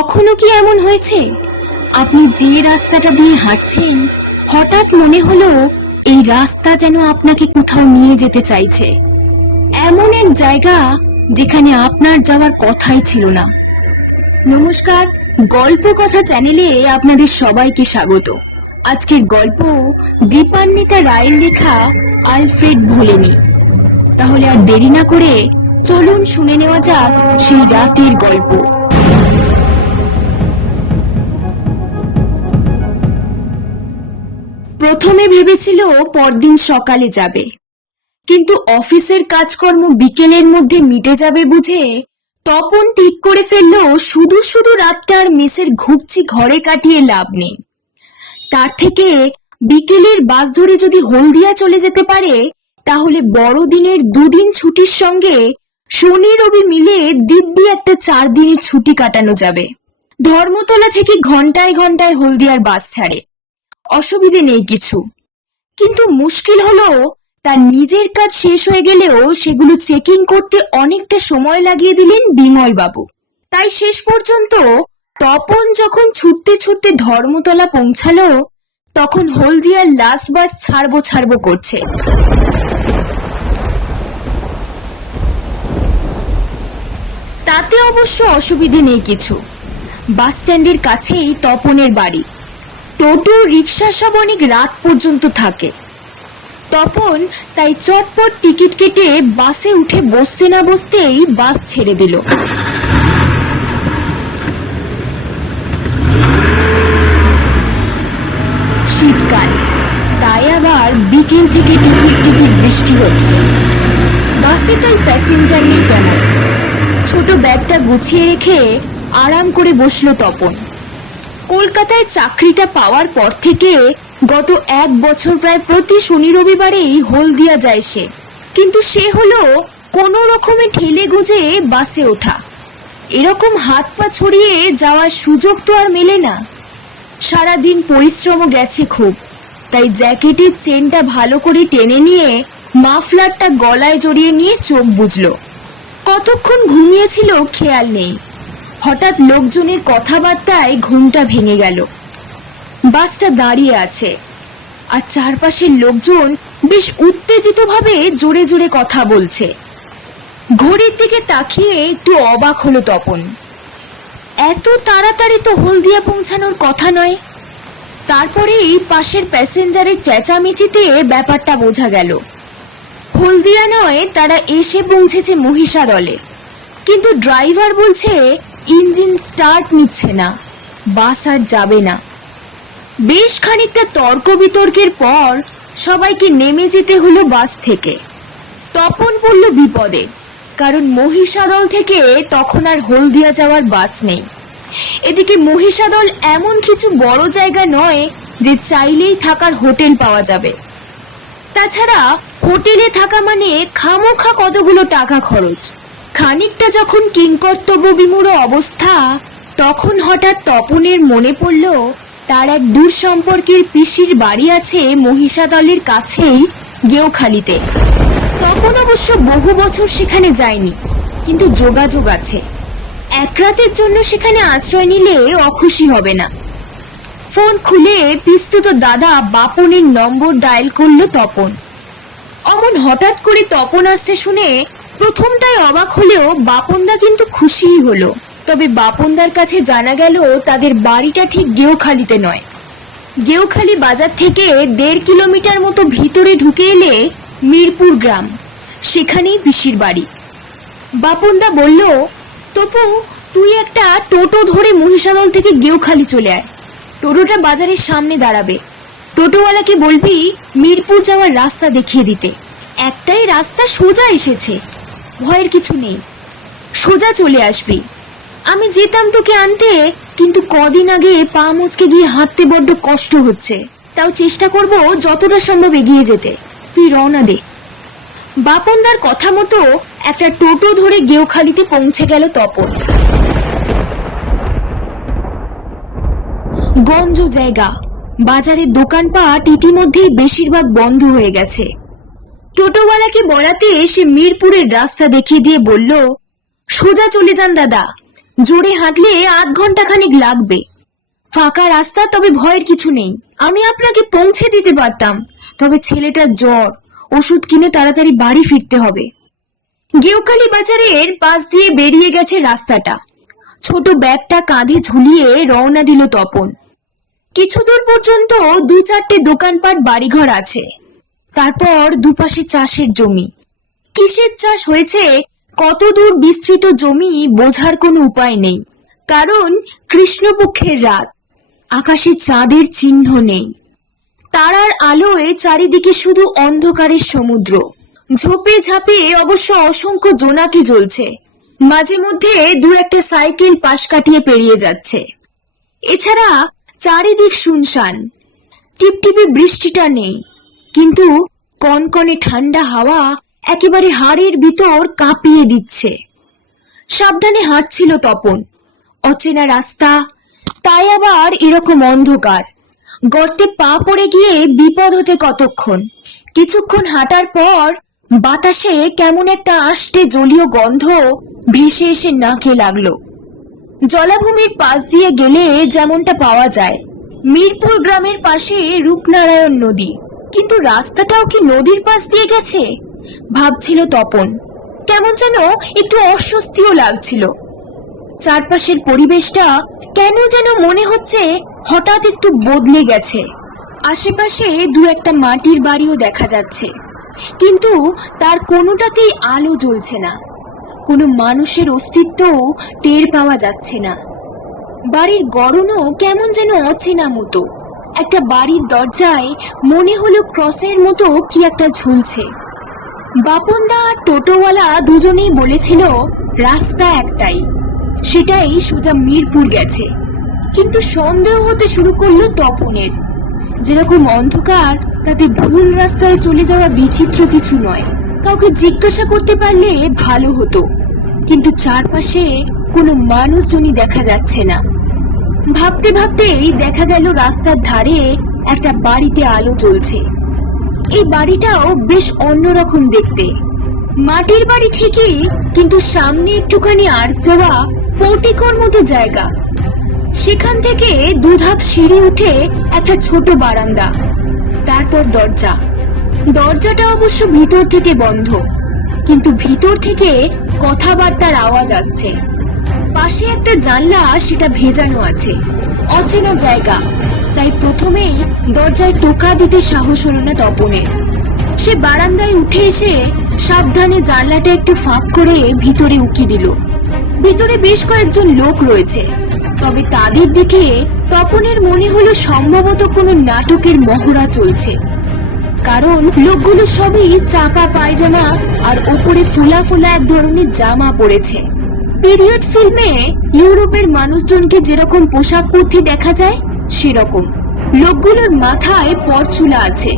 কখনো কি এমন হয়েছে আপনি যে রাস্তাটা দিয়ে হাঁটছেন হঠাৎ মনে হলো এই রাস্তা যেন আপনাকে কোথাও নিয়ে যেতে চাইছে, এমন এক জায়গা যেখানে আপনার যাওয়ার কথাই ছিল না। নমস্কার, গল্প কথা চ্যানেলে আপনাদের সবাইকে স্বাগত। আজকের গল্প দীপান্বিতা রায়ের লেখা আলফ্রেড ভোলেনি। তাহলে আর দেরি না করে চলুন শুনে নেওয়া যাক সেই রাতের গল্প। প্রথমে ভেবেছিল পরদিন সকালে যাবে, কিন্তু অফিসের কাজকর্ম বিকেলের মধ্যে মিটে যাবে বুঝে তপন ঠিক করে ফেললো শুধু শুধু রাতটার মেসের ঘুপচি ঘরে কাটিয়ে লাভ নেই। তার থেকে বিকেলের বাস ধরে যদি হলদিয়া চলে যেতে পারে তাহলে বড়দিনের দুদিন ছুটির সঙ্গে শনি রবি মিলে দিব্যি একটা 4 দিনের ছুটি কাটানো যাবে। ধর্মতলা থেকে ঘন্টায় ঘন্টায় হলদিয়ার বাস ছাড়ে, অসুবিধে নেই কিছু। কিন্তু মুশকিল হলো তার নিজের কাজ শেষ হয়ে গেলেও সেগুলো চেকিং করতে অনেকটা সময় লাগিয়ে দিলেন বিমল বাবু। তাই শেষ পর্যন্ত তপন যখন ছুটতে ছুটতে ধর্মতলা পৌঁছালো তখন হলদিয়ার লাস্ট বাস ছাড়বো করছে। তাতে অবশ্য অসুবিধে নেই কিছু, বাস স্ট্যান্ডের কাছেই তপনের বাড়ি। টোটো রিক্সা সব অনেক রাত পর্যন্ত থাকে। তপন তাই চটপট টিকিট কেটে বাসে উঠে বসতে না বসতেই বাস ছেড়ে দিল। শীতকাল, তাই আবার বিকেল থেকে টিপির টিপির বৃষ্টি হচ্ছে। বাসে তাই প্যাসেঞ্জার নেই তেমন। ছোট ব্যাগটা গুছিয়ে রেখে আরাম করে বসলো তপন। কলকাতায় চাকরিটা পাওয়ার পর থেকে গত 1 বছর প্রায় প্রতি শনি রবিবারেই হলদিয়া যায় সে। কিন্তু সে হলো কোনো রকমে ঠেলে গুঁজে বাসে ওঠা। এরকম হাত পা ছড়িয়ে যাওয়ার সুযোগ তো আর মেলে না। সারাদিন পরিশ্রমও গেছে খুব, তাই জ্যাকেটের চেনটা ভালো করে টেনে নিয়ে মাফলারটা গলায় জড়িয়ে নিয়ে চোখ বুজলো। কতক্ষণ ঘুমিয়েছিল খেয়াল নেই। হঠাৎ লোকজনের কথাবার্তায় ঘুমটা ভেঙে গেল। বাসটা দাঁড়িয়ে আছে আর চারপাশের লোকজন বেশ উত্তেজিতভাবে জোরে জোরে কথা বলছে। ঘড়ির দিকে তাকিয়ে একটু অবাক হলো তপন। এত তাড়াতাড়ি তো হলদিয়া পৌঁছানোর কথা নয়। তারপরেই পাশের প্যাসেঞ্জারের চেঁচামেচিতে ব্যাপারটা বোঝা গেল। হলদিয়া নয়, তারা এসে পৌঁছেছে মহিষাদলে। কিন্তু ড্রাইভার বলছে ইঞ্জিন স্টার্ট নিচ্ছে না, বাস আর যাবে না। বেশ খানিকটা তর্ক বিতর্কের পর সবাইকে নেমে যেতে হলো বাস থেকে। তপন পড়ল বিপদে, কারণ মহিষাদল থেকে তখন আর হলদিয়া যাওয়ার বাস নেই। এদিকে মহিষাদল এমন কিছু বড় জায়গা নয় যে চাইলেই থাকার হোটেল পাওয়া যাবে। তাছাড়া হোটেলে থাকা মানে খামোখা কতগুলো টাকা খরচ। খানিকটা যখন কিংকর্তব্য বিমূঢ় অবস্থা, তখন হঠাৎ তপনের মনে পড়ল তার এক দূর সম্পর্কের পিসির বাড়ি আছে মহিষাদলের কাছেই গেওখালিতে। তপন অবশ্য বহু বছর সেখানে যায়নি, কিন্তু যোগাযোগ আছে। এক রাতের জন্য সেখানে আশ্রয় নিলে অখুশি হবে না। ফোন খুলে পিস্তুত দাদা বাপনের নম্বর ডায়াল করলো তপন। অমন হঠাৎ করে তপন আসছে শুনে প্রথমটায় অবাক হলেও বাপনদা কিন্তু খুশিই হলো। তবে বাপনদার কাছে জানা গেল তাদের বাড়িটা ঠিক গেওখালিতে নয়। গেওখালি বাজার থেকে 1.5 কিলোমিটার মতো ভিতরে ঢুকে এলে মিরপুর গ্রাম, সেখানেই পিসির বাড়ি। বাপনদা বলল, তপু তুই একটা টোটো ধরে মহিষাদল থেকে গেওখালি চলে আয়। টোটোটা বাজারের সামনে দাঁড়াবে। টোটোওয়ালাকে বলবি মিরপুর যাওয়ার রাস্তা দেখিয়ে দিতে। একটাই রাস্তা সোজা এসেছে, ভয়ের কিছু নেই, সোজা চলে আসবি। আমি যেতাম তোকে আনতে, কিন্তু কদিন আগে পা মুচকে গিয়ে হাঁটতে বড্ড কষ্ট হচ্ছে। তাও চেষ্টা করব যতটা সম্ভব এগিয়ে যেতে। তুই রওনা দে। বাপনদার কথা মতো একটা টোটো ধরে গেওখালিতে পৌঁছে গেল তপন। গঞ্জ জায়গা, বাজারের দোকানপাট ইতিমধ্যেই বেশিরভাগ বন্ধ হয়ে গেছে। টোটোওয়ালাকে বলাতে সে মিরপুরের রাস্তা দেখিয়ে দিয়ে বলল, সোজা চলে যান দাদা, জোরে হাঁটলে 8 ঘন্টা খানিক লাগবে। ফাঁকা রাস্তা, তবে ভয়ের কিছু নেই। আমি আপনাকে পৌঁছে দিতে পারতাম, তবে ছেলেটার জ্বর, ওষুধ কিনে তাড়াতাড়ি বাড়ি ফিরতে হবে। গেউখালী বাজারের পাশ দিয়ে বেরিয়ে গেছে রাস্তাটা। ছোট ব্যাগটা কাঁধে ঝুলিয়ে রওনা দিল তপন। কিছু দূর পর্যন্ত 2-4টে দোকানপাট, বাড়িঘর আছে। তারপর দুপাশে চাষের জমি। কিসের চাষ হয়েছে, কত দূর বিস্তৃত জমি বোঝার কোনো উপায় নেই, কারণ কৃষ্ণপক্ষের রাত, আকাশে চাঁদের চিহ্ন নেই। তারার আলোয় চারিদিকে শুধু অন্ধকারের সমুদ্র। ঝোপে ঝাপে অবশ্য অসংখ্য জোনাকি জ্বলছে। মাঝে মধ্যে 2-1টা সাইকেল পাশ কাটিয়ে পেরিয়ে যাচ্ছে। এছাড়া চারিদিক শুনশান। টিপটিপে বৃষ্টিটা নেই, কিন্তু কনকনে ঠান্ডা হাওয়া একেবারে হাড়ের ভিতর কাঁপিয়ে দিচ্ছে। সাবধানে হাঁটছিল তপন। অচেনা রাস্তা, তাই আবার এরকম অন্ধকার। গর্তে পা পড়ে গিয়ে বিপদ হতে কতক্ষণ। কিছুক্ষণ হাঁটার পর বাতাসে কেমন একটা আষ্টে জলীয় গন্ধ ভেসে এসে নাকে লাগলো। জলাভূমির পাশ দিয়ে গেলে যেমনটা পাওয়া যায়। মিরপুর গ্রামের পাশে রূপনারায়ণ নদী, কিন্তু রাস্তাটাও কি নদীর পাশ দিয়ে গেছে ভাবছিল তপন। কেমন যেন একটু অস্বস্তিও লাগছিল। চারপাশের পরিবেশটা কেন যেন মনে হচ্ছে হঠাৎ একটু বদলে গেছে। আশেপাশে 2-1টা মাটির বাড়িও দেখা যাচ্ছে, কিন্তু তার কোনোটাতেই আলো জ্বলছে না। কোনো মানুষের অস্তিত্বও টের পাওয়া যাচ্ছে না। বাড়ির গড়নও কেমন যেন অচেনা মতো। একটা বাড়ির দরজায় মনে হলো ক্রসের মতো কি একটা ঝুলছে। বাপনদা আর টোটোওয়ালা দুজনেই বলেছিল রাস্তা একটাই, সেটাই সোজা মিরপুর গেছে। কিন্তু সন্দেহ হতে শুরু করলো তপনের। যেরকম অন্ধকার, তাতে ভুল রাস্তায় চলে যাওয়া বিচিত্র কিছু নয়। কাউকে জিজ্ঞাসা করতে পারলে ভালো হতো, কিন্তু চারপাশে কোনো মানুষজনই দেখা যাচ্ছে না। ভাবতে ভাবতেই দেখা গেল রাস্তার ধারে একটা বাড়িতে আলো জ্বলছে। এই বাড়িটাও বেশ অন্যরকম দেখতে। মাটির বাড়ি ঠিকই, কিন্তু সামনে একটুখানি আর্চ দেওয়া পোর্টিকোর মতো জায়গা। সেখান থেকে 2 ধাপ সিঁড়ি উঠে একটা ছোট বারান্দা, তারপর দরজা। দরজাটা অবশ্য ভিতর থেকে বন্ধ, কিন্তু ভিতর থেকে কথাবার্তার আওয়াজ আসছে। পাশে একটা জানলা, সেটা ভেজানো আছে। অচেনা জায়গা, তাই প্রথমেই দরজায় টোকা দিতে সাহস হলো না তপনের। সে বারান্দায় উঠে এসে সাবধানে জানলাটা একটু ফাঁক করে ভিতরে উকি দিল। ভিতরে বেশ কয়েকজন লোক রয়েছে, তবে তাদের দেখে তপনের মনে হলো সম্ভবত কোনো নাটকের মহড়া চলছে। কারণ লোকগুলো সবই চাপা পায়জামা আর ওপরে ফোলা ফোলা এক ধরনের জামা পরেছে। পিরিয়ড ফিল্মে ইউরোপের মানুষজনকে যেরকম পোশাক পরতে দেখা যায় সেরকম। লোকগুলোর মাথায় পরচুলা আছে,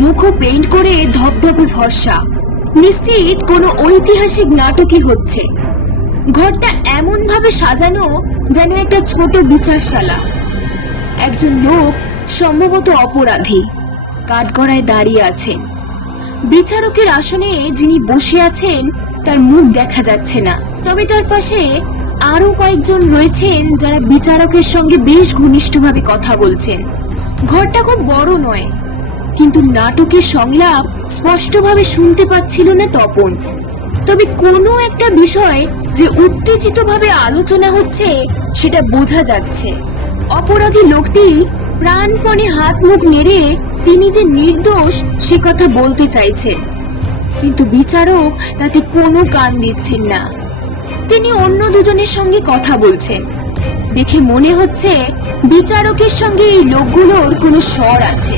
মুখও পেইন্ট করে ধপধপে ফর্সা। নিশ্চিত কোনো ঐতিহাসিক নাটকই হচ্ছে। ঘরটা এমন ভাবে সাজানো যেন একটা ছোট বিচারশালা। একজন লোক, সম্ভবত অপরাধী, কাঠগড়ায় দাঁড়িয়ে আছেন। বিচারকের আসনে যিনি বসে আছেন তার মুখ দেখা যাচ্ছে না, তবে তার পাশে আরো কয়েকজন রয়েছেন যারা বিচারকের সঙ্গে বেশ ঘনিষ্ঠভাবে কথা বলছেন। ঘরটা খুব বড় নয়, কিন্তু নাটকের সংলাপ স্পষ্টভাবে শুনতে পাচ্ছিল না তপন। তবে কোনো একটা বিষয় যে উত্তেজিতভাবে আলোচনা হচ্ছে সেটা বোঝা যাচ্ছে। অপরাধী লোকটি প্রাণপণে হাত মুখ নেড়ে তিনি যে নির্দোষ সে কথা বলতে চাইছেন, কিন্তু বিচারক তাতে কোনো কান দিচ্ছেন না। তিনি অন্য দুজনের সঙ্গে কথা বলছেন। দেখে মনে হচ্ছে বিচারকের সঙ্গে এই লোকগুলোর কোনো স্বর আছে,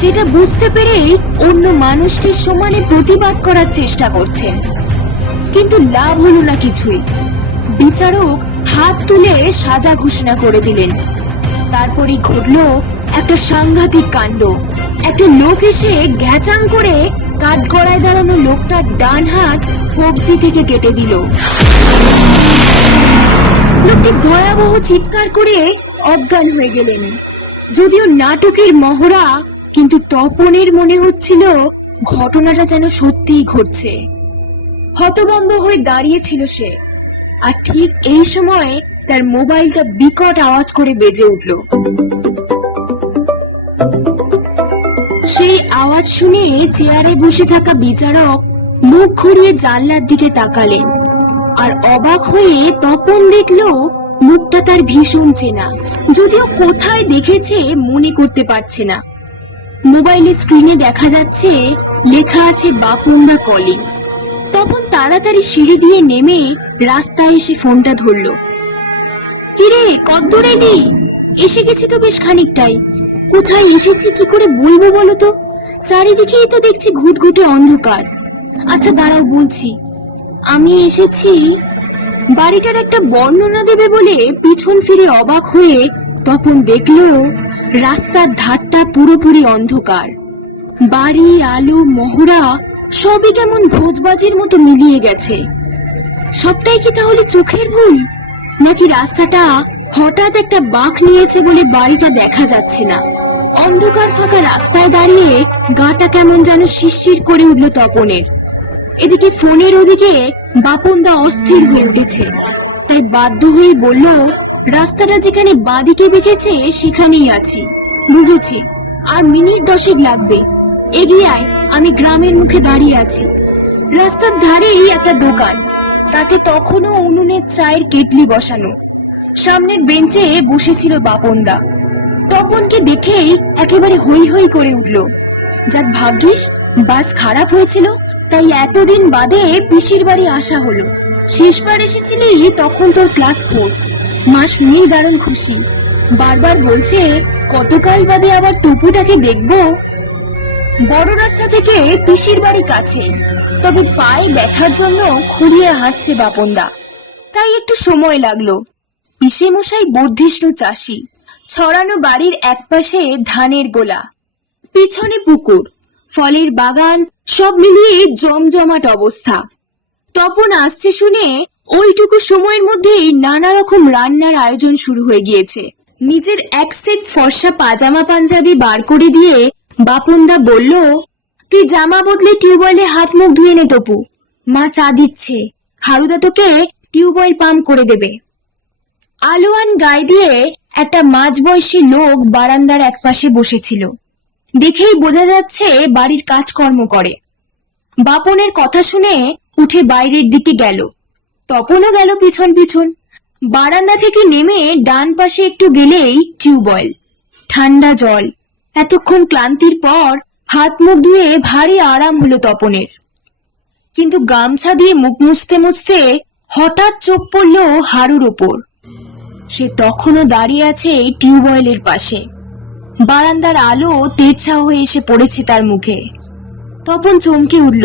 যেটা বুঝতে পেরেই অন্য মানুষটির সমানে প্রতিবাদ করার চেষ্টা করছেন। কিন্তু লাভ হলো না কিছুই। বিচারক হাত তুলে সাজা ঘোষণা করে দিলেন। তারপরই ঘটলো একটা সাংঘাতিক কাণ্ড। একটা লোক এসে গ্যাচাং করে কাঠগড়ায় দাঁড়ানো লোকটার ডান হাত কবজি থেকে কেটে দিল। লোকটি ভয়াবহ চিৎকার করে অজ্ঞান হয়ে গেলেন। যদিও নাটকের মহড়া, কিন্তু তপনের মনে হচ্ছিল ঘটনাটা যেন সত্যিই ঘটছে। হতভম্ব হয়ে দাঁড়িয়েছিল সে। আর ঠিক এই সময় তার মোবাইলটা বিকট আওয়াজ করে বেজে উঠল। সেই আওয়াজ শুনে চেয়ারে বসে থাকা বিচারক মুখ ঘুরিয়ে জানলার দিকে তাকালেন, আর অবাক হয়ে তপন দেখল মুখটা তার ভীষণ চেনা, যদিও কোথায় দেখেছে মনে করতে পারছে না। মোবাইলের স্ক্রিনে দেখা যাচ্ছে লেখা আছে বাপনদা কলিং। তপন তাড়াতাড়ি সিঁড়ি দিয়ে নেমে রাস্তায় এসে ফোনটা ধরলো। কিরে, কদ্দূর এলি? এসে গেছি তো বেশ খানিকটাই। কোথায় এসেছি কি করে বলবো বলো তো? চারিদিকেই তো দেখছি ঘুটঘুটে অন্ধকার। আচ্ছা দাঁড়াও বলছি। আমি এসেছি। বাড়িটার একটা বর্ণনা দেবে বলে পিছন ফিরে অবাক হয়ে তপন দেখলো রাস্তার ধারটা পুরোপুরি অন্ধকার। বাড়ি, আলো, মহড়া সবই কেমন ভোজবাজির মতো মিলিয়ে গেছে। সবটাই কি তাহলে চোখের ভুল, নাকি রাস্তাটা হঠাৎ একটা বাঁক নিয়েছে বলে বাড়িটা দেখা যাচ্ছে না? অন্ধকার ফাঁকা রাস্তায় দাঁড়িয়ে গাটা কেমন যেন শিরশির করে উঠল তপনের। এদিকে ফোনের ওদিকে বাপনদা অস্থির হয়ে উঠেছে, তাই বাধ্য হয়ে বলল, রাস্তাটা যেখানে বাঁদিকে বেঁকেছে সেখানেই আছি। বুঝেছি, আর মিনিট 10 লাগবে। এগিয়ে আয়, আমি গ্রামের মুখে দাঁড়িয়ে আছি। রাস্তার ধারেই একটা দোকান, তাতে তখনও উনুনের চায়ের কেটলি বসানো। সামনের বেঞ্চে বসেছিল বাপনদা। তপনকে দেখেই একেবারে হই হই করে উঠল। যাক ভাগ্যিস বাস খারাপ হয়েছিল, তাই এতদিন বাদে পিসির বাড়ি আসা হলো। শেষবার এসেছিলি তখন তোর ক্লাস 4। মা শুনেই দারুণ খুশি, বারবার বলছে কতকাল বাদে আবার টুপুটাকে দেখবো। বড় রাস্তা থেকে পিসির বাড়ি কাছে, তবে পায়ে ব্যথার জন্য খুঁড়িয়ে হাঁটছে বাপনদা, তাই একটু সময় লাগলো। পিসে মশাই বর্ধিষ্ণু চাষি, ছড়ানো বাড়ির একপাশে ধানের গোলা, পিছনে পুকুর, ফলের বাগান, সব মিলিয়ে জমজমাট অবস্থা। তপন আসছে শুনে ওইটুকু সময়ের মধ্যেই নানা রকম রান্নার আয়োজন শুরু হয়ে গিয়েছে। নিজের এক সেট ফর্সা পাজামা পাঞ্জাবি বার করে দিয়ে বাপনদা বলল, তুই জামা বদলে টিউবওয়েলে হাত মুখ ধুয়ে নে তপু, মা চা দিচ্ছে। হারুদা তোকে টিউবওয়েল পাম্প করে দেবে। আলোয়ান গায়ে দিয়ে একটা মাঝবয়সী লোক বারান্দার একপাশে বসেছিল, দেখেই বোঝা যাচ্ছে বাড়ির কাজকর্ম করে। বাপনের কথা শুনে উঠে বাইরের দিকে গেল। তপনও গেল পিছন পিছন। বারান্দা থেকে নেমে ডান পাশে একটু গেলেই টিউবওয়েল, ঠান্ডা জল। এতক্ষণ ক্লান্তির পর হাত মুখ ধুয়ে ভারী আরাম হলো তপনের। কিন্তু গামছা দিয়ে মুখ মুছতে মুছতে হঠাৎ চোখ পড়ল হারুর ওপর। সে তখনও দাঁড়িয়ে আছে টিউবওয়েলের পাশে। বারান্দার আলো তেরছা হয়ে এসে পড়েছে তার মুখে। তপন চমকে উঠল।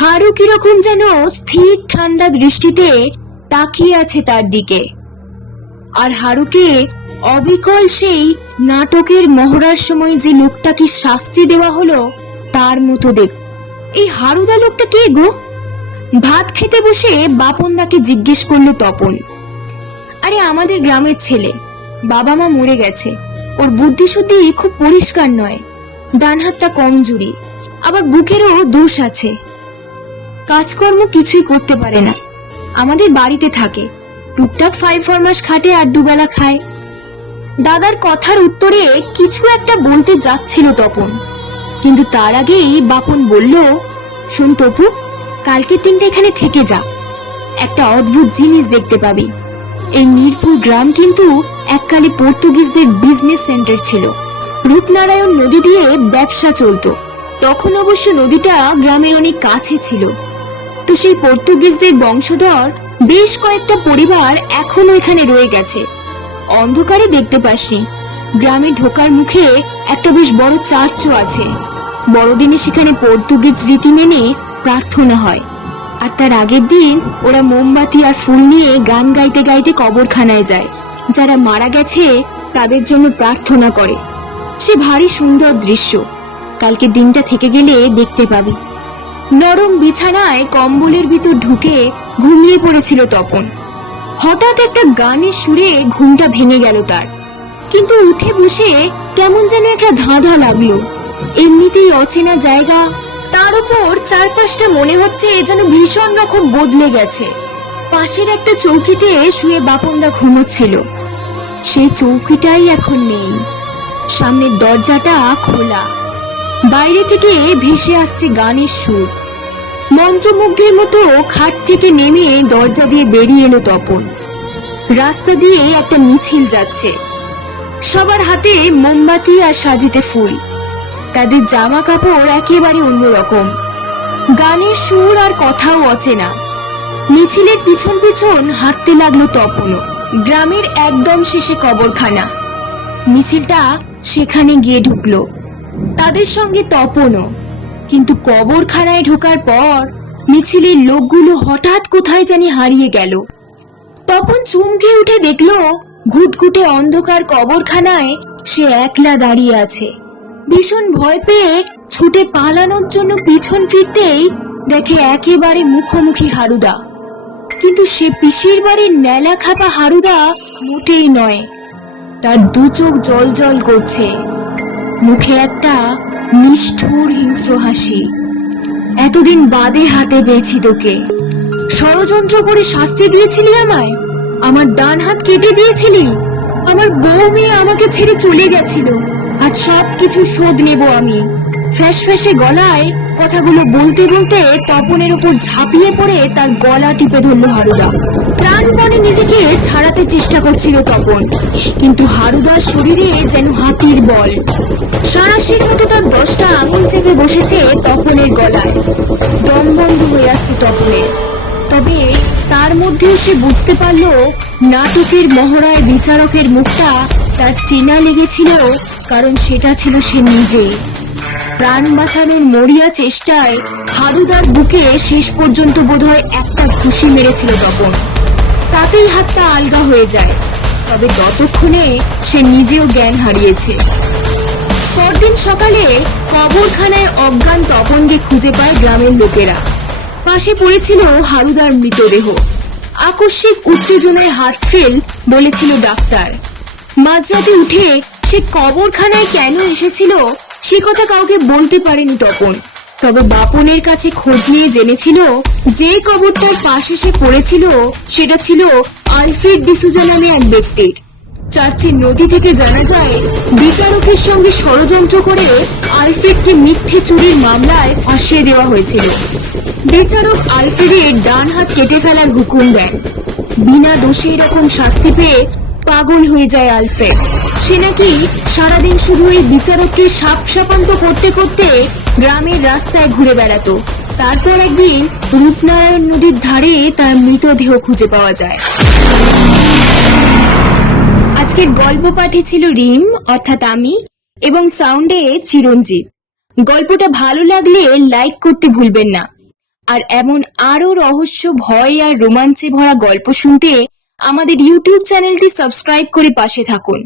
হারু কিরকম যেন স্থির ঠান্ডা দৃষ্টিতে তাকিয়ে আছে তার দিকে, আর হারুকে অবিকল সেই নাটকের মহড়ার সময় যে লোকটাকে শাস্তি দেওয়া হলো তার মতো দেখ। এই হারুদা লোকটা কে গো? ভাত খেতে বসে বাপনদাকে জিজ্ঞেস করলো তপন। আরে আমাদের গ্রামের ছেলে, বাবা মা মরে গেছে। ওর বুদ্ধি শুদ্ধি খুব পরিষ্কার নয়, ডান হাতটা কমজোরি, আবার বুকেরও দোষ আছে। কাজকর্ম কিছুই করতে পারে না, আমাদের বাড়িতে থাকে, টুকটাক 5 মাস খাটে আর দুবেলা খায়। দাদার কথার উত্তরে কিছু একটা বলতে যাচ্ছিল তপন, কিন্তু তার আগেই বাপন বলল, শোন তপু, কালকে 3টা এখানে থেকে যা, একটা অদ্ভুত জিনিস দেখতে পাবি। এই মিরপুর গ্রাম কিন্তু এককালে পর্তুগিজদের বিজনেস সেন্টার ছিল। রূপনারায়ণ নদী দিয়ে ব্যবসা চলতো। তখন অবশ্য নদীটা গ্রামের অনেক কাছে ছিল। তো সেই পর্তুগিজদের বংশধর বেশ কয়েকটা পরিবার এখনো এখানে রয়ে গেছে। অন্ধকারে দেখতে পাসনি, গ্রামে ঢোকার মুখে একটা বেশ বড় চার্চও আছে। বড়দিনে সেখানে পর্তুগিজ রীতি মেনে প্রার্থনা হয়, আর তার আগের দিন ওরা মোমবাতি আর ফুল নিয়ে গান গাইতে গাইতে কবরখানায় যায়। যারা মারা গেছে তাদের জন্য প্রার্থনা করে। সে ভারী সুন্দর দৃশ্য, কালকে দিনটা থেকে গেলে দেখতে পাবি। নরম বিছানায় কম্বলের ভিতর ঢুকে ঘুমিয়ে পড়েছিল তপন। হঠাৎ একটা গানের সুরে ঘুমটা ভেঙে গেল তার, কিন্তু উঠে বসে কেমন যেন একটা ধাঁধা লাগলো। এমনিতেই অচেনা জায়গা, তার উপর চারপাশটা মনে হচ্ছে যেন ভীষণ রকম বদলে গেছে। পাশের একটা চৌকিতে শুয়ে বাপনদা ঘুমোচ্ছিল। সেই চৌকিটাই এখন নেই। সামনের দরজাটা খোলা, বাইরে থেকে ভেসে আসছে গানের সুর। মন্ত্রমুগ্ধের মতো খাট থেকে নেমে দরজা দিয়ে বেরিয়ে এলো তপন। রাস্তা দিয়ে একটা মিছিল যাচ্ছে, সবার হাতে মোমবাতি আর সাজিতে ফুল। তাদের জামা কাপড় একেবারে অন্যরকম, গানের সুর আর কথাও অচেনা। মিছিলের পিছন পিছন হাঁটতে লাগলো তপনও। গ্রামের একদম শেষে কবরখানা, মিছিলটা সেখানে গিয়ে ঢুকলো, তাদের সঙ্গে তপনও। কিন্তু কবরখানায় ঢোকার পর মিছিলের লোকগুলো হঠাৎ কোথায় জানি হারিয়ে গেল। তপন চমকে উঠে দেখলো ঘুটঘুটে অন্ধকার কবরখানায় সে একলা দাঁড়িয়ে আছে। ভীষণ ভয় পেয়ে ছুটে পালানোর জন্য পিছন ফিরতেই দেখে একেবারে মুখোমুখি হারুদা। কিন্তু সে পিসির বাড়ির ন্যালা খাপা হারুদা মোটেই নয়। তার দু চোখ জল জল করছে, মুখে একটা নিষ্ঠুর হিংস্র হাসি। এতদিন বাদে হাতে পেয়েছি তোকে, ষড়যন্ত্র করে শাস্তি দিয়েছিলি আমায়, আমার ডান হাত কেটে দিয়েছিলি, আমার বউ মেয়ে আমাকে ছেড়ে চলে গেছিল, আজ সব কিছু শোধ নেব আমি। ফ্যাস ফ্যাসে গলায় কথাগুলো বলতে বলতে তপনের উপর ঝাঁপিয়ে পড়ে তার গলা টিপে ধরলো হারুদা। প্রাণপণে নিজেকে ছাড়াতে চেষ্টা করছিল তপন, কিন্তু হারুদার শরীরে যেন হাতির বল। সারাশির মতো তার 10টা আঙুল চেপে বসেছে তপনের গলায়। দম বন্ধ হয়ে আসছে তপনের। তবে তার মধ্যেও সে বুঝতে পারলো নাটকের মহড়ায় বিচারকের মুখটা তার চেনা লেগেছিল, কারণ সেটা ছিল সে নিজে। প্রাণ বাঁচানোর মরিয়া চেষ্টায় হারুদার বুকে শেষ পর্যন্ত বোধহয় একটা ঘুষি মেরেছিল তপন, তাতেই হাতটা আলগা হয়ে যায়। তবে ততক্ষণে সে নিজেও জ্ঞান হারিয়েছে। পরদিন সকালে কবরখানায় অজ্ঞান তপনকে খুঁজে পায় গ্রামের লোকেরা। পাশে পড়েছিল হারুদার মৃতদেহ। আকস্মিক উত্তেজনায় হার্ট ফেল বলেছিল ডাক্তার। মাঝরাতে উঠে সে কবরখানায় কেন এসেছিল সে কথা কাউকে বলতে পারেনি তপন। তবে বাপনের কাছে খোঁজ নিয়ে জেনেছিল যে কবরটার পাশে সে পড়েছিল সেটা ছিল আলফ্রেড ডিসুজা নামে এক ব্যক্তির। চার্চের নথি থেকে জানা যায় বিচারকের সঙ্গে ষড়যন্ত্র করে আলফ্রেডকে মিথ্যে চুরির মামলায় ফাঁসিয়ে দেওয়া হয়েছিল। বিচারক আলফ্রেডের ডান হাত কেটে ফেলার হুকুম দেন। বিনা দোষে এরকম শাস্তি পেয়ে পাগল হয়ে যায় আলফ্রেড। সে নাকি সারাদিন শুধু এই বিচারককে সাপ সাপান্ত করতে করতে গ্রামের রাস্তায় ঘুরে বেড়াতো। তারপর একদিন রূপনারায়ণ নদীর ধারে তার মৃতদেহ খুঁজে পাওয়া যায়। আজকের গল্প পাঠে ছিল রিম অর্থাৎ আমি, এবং সাউন্ডে চিরঞ্জিত। গল্পটা ভালো লাগলে লাইক করতে ভুলবেন না। আর এমন আরো রহস্য, ভয় আর রোমাঞ্চে ভরা গল্প শুনতে আমাদের ইউটিউব চ্যানেলটি সাবস্ক্রাইব করে পাশে থাকুন।